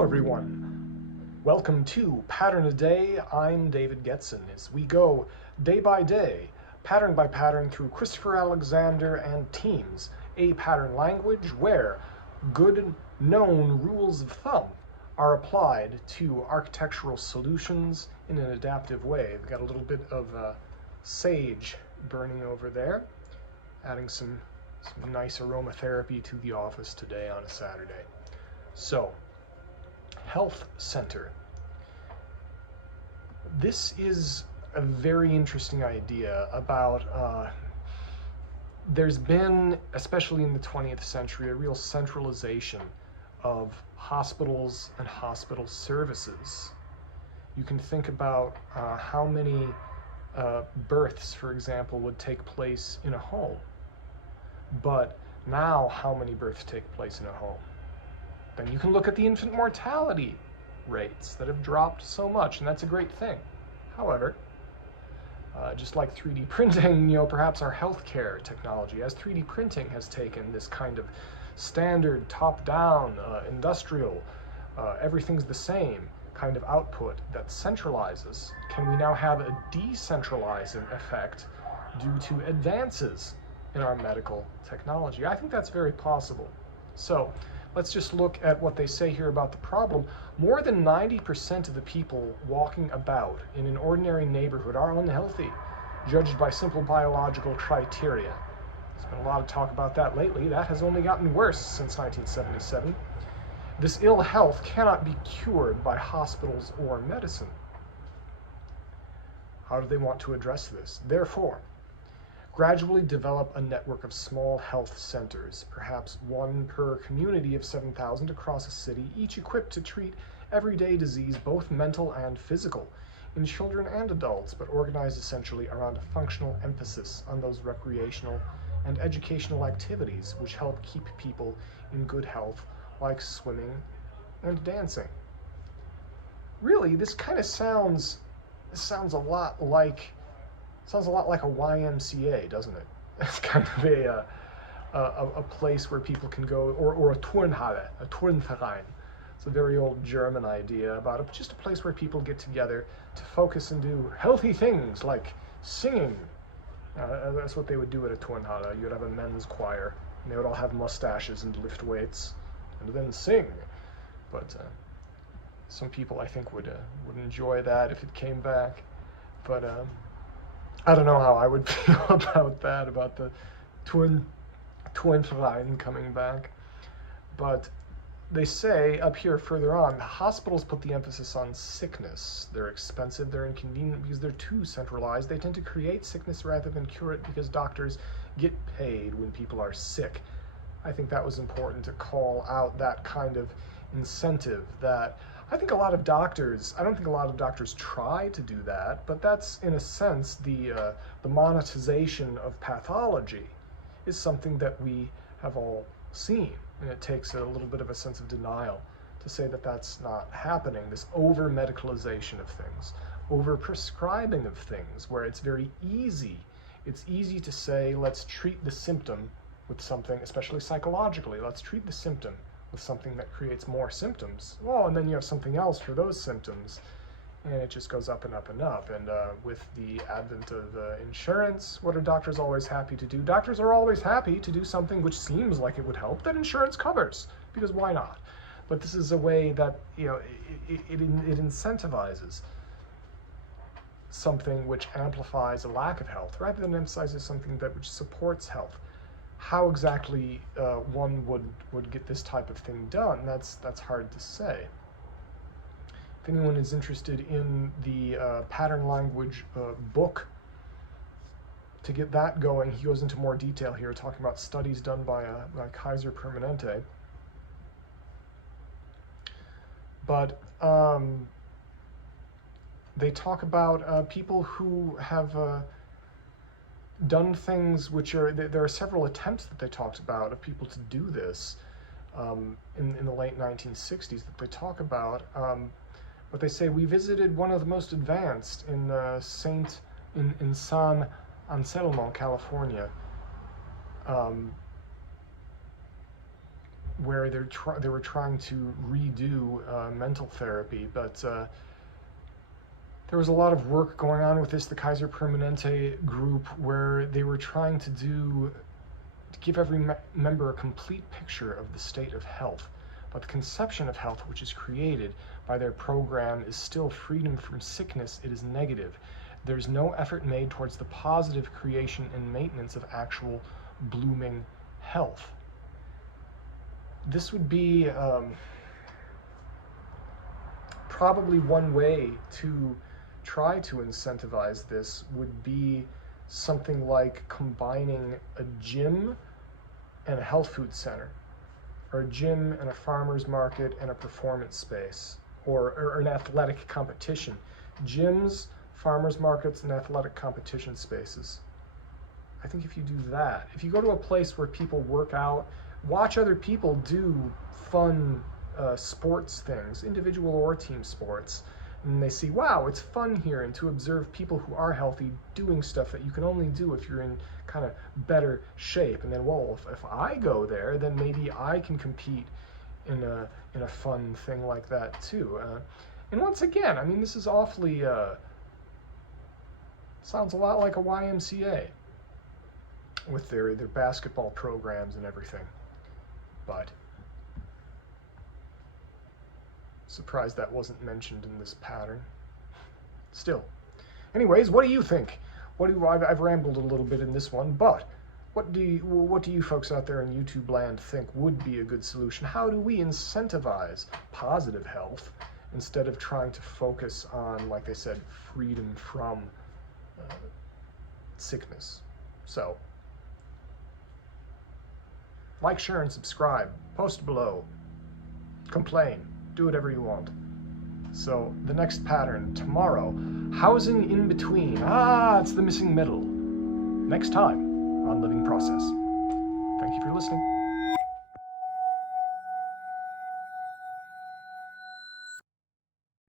Hello everyone, welcome to Pattern a Day. I'm David Getson as we go day by day, pattern by pattern through Christopher Alexander and Teams, a pattern language where good known rules of thumb are applied to architectural solutions in an adaptive way. We've got a little bit of sage burning over there, adding some nice aromatherapy to the office today on a Saturday. So, health center. This is a very interesting idea about, there's been, especially in the 20th century, a real centralization of hospitals and hospital services. You can think about how many births, for example, would take place in a home. But now, how many births take place in a home? Then you can look at the infant mortality rates that have dropped so much, and that's a great thing. However, just like 3D printing, perhaps our healthcare technology, as 3D printing has taken this kind of standard top-down industrial, everything's the same kind of output that centralizes, can we now have a decentralizing effect due to advances in our medical technology? I think that's very possible. So let's just look at what they say here about the problem. More than 90% of the people walking about in an ordinary neighborhood are unhealthy, judged by simple biological criteria. There's been a lot of talk about that lately. That has only gotten worse since 1977. This ill health cannot be cured by hospitals or medicine. How do they want to address this? Therefore, gradually develop a network of small health centers, perhaps one per community of 7,000 across a city, each equipped to treat everyday disease, both mental and physical, in children and adults, but organized essentially around a functional emphasis on those recreational and educational activities which help keep people in good health, like swimming and dancing. Really, this kind of sounds a lot like a YMCA, doesn't it? It's kind of a place where people can go, or a Turnhalle, a Turnverein. It's a very old German idea about just a place where people get together to focus and do healthy things like singing. That's what they would do at a Turnhalle. You would have a men's choir, and they would all have mustaches and lift weights, and then sing. But some people, I think, would enjoy that if it came back. But I don't know how I would feel about that, about the Turnverein coming back. But they say up here further on, the hospitals put the emphasis on sickness. They're expensive, they're inconvenient because they're too centralized. They tend to create sickness rather than cure it because doctors get paid when people are sick. I think that was important to call out that kind of incentive that I don't think a lot of doctors try to do that, but that's in a sense the monetization of pathology is something that we have all seen, and it takes a little bit of a sense of denial to say that that's not happening, this over-medicalization of things, over-prescribing of things, where it's very easy. It's easy to say, let's treat the symptom with something, especially psychologically, let's treat the symptom with something that creates more symptoms. Well, and then you have something else for those symptoms, and it just goes up and up and up. And with the advent of insurance, what are doctors always happy to do? Doctors are always happy to do something which seems like it would help, that insurance covers, because why not? But this is a way that it incentivizes something which amplifies a lack of health, rather than emphasizes something which supports health. How exactly one would get this type of thing done, that's hard to say. If anyone is interested in the pattern language book, to get that going, he goes into more detail here, talking about studies done by Kaiser Permanente. But they talk about people who have done things which there are several attempts that they talked about of people to do this in the late 1960s that they talk about. But they say, we visited one of the most advanced in San Anselmo, California. where they were trying to redo mental therapy, but there was a lot of work going on with this, the Kaiser Permanente group, where they were trying to give every member a complete picture of the state of health. But the conception of health which is created by their program is still freedom from sickness. It is negative. There's no effort made towards the positive creation and maintenance of actual blooming health. This would be probably one way to try to incentivize this would be something like combining a gym and a health food center, or a gym and a farmer's market and a performance space, or an athletic competition. Gyms, farmers markets, and athletic competition spaces. I think if you do that, if you go to a place where people work out, watch other people do fun sports things, individual or team sports, and they see, wow, it's fun here, and to observe people who are healthy doing stuff that you can only do if you're in kind of better shape, and then, well, if I go there, then maybe I can compete in a fun thing like that too. And once again, I mean, this is awfully sounds a lot like a YMCA with their basketball programs and everything, but surprised that wasn't mentioned in this pattern. Still, anyways, what do you think? I've rambled a little bit in this one, but what do you folks out there in YouTube land think would be a good solution? How do we incentivize positive health instead of trying to focus on, like they said, freedom from sickness? So, like, share, and subscribe. Post below. Complain. Do whatever you want. So, the next pattern tomorrow, housing in between. It's the missing middle. Next time on Living Process. Thank you for listening.